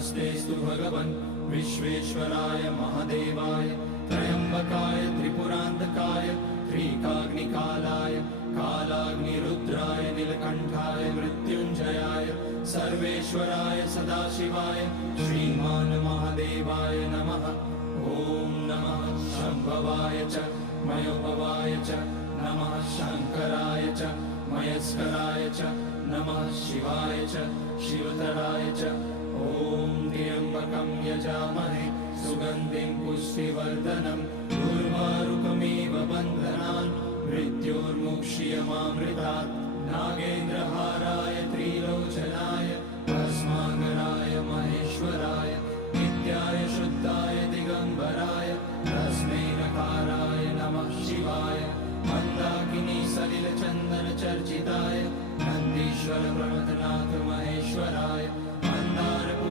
नमस्तेस्तु भगवन् विश्वेश्वराय महादेवाय त्र्यम्बकाय त्रिपुरान्तकाय त्रिकाग्निकालाय कालाग्निरुद्राय नीलकण्ठाय मृत्युञ्जयाय सर्वेश्वराय सदाशिवाय श्रीमान् महादेवाय नमः। ॐ नमः शम्भवाय च मयोभवाय च नमः शङ्कराय च मयस्कराय च नमः शिवाय च शिवतराय च। ॐ त्र्यम्बकं यजामहे सुगन्धिं पुष्टिवर्धनम् उर्वारुकमिव बन्धनान् मृत्योर्मुक्ष्यमामृतात्। नागेन्द्रहाराय त्रिलोचनाय भस्माङ्गराय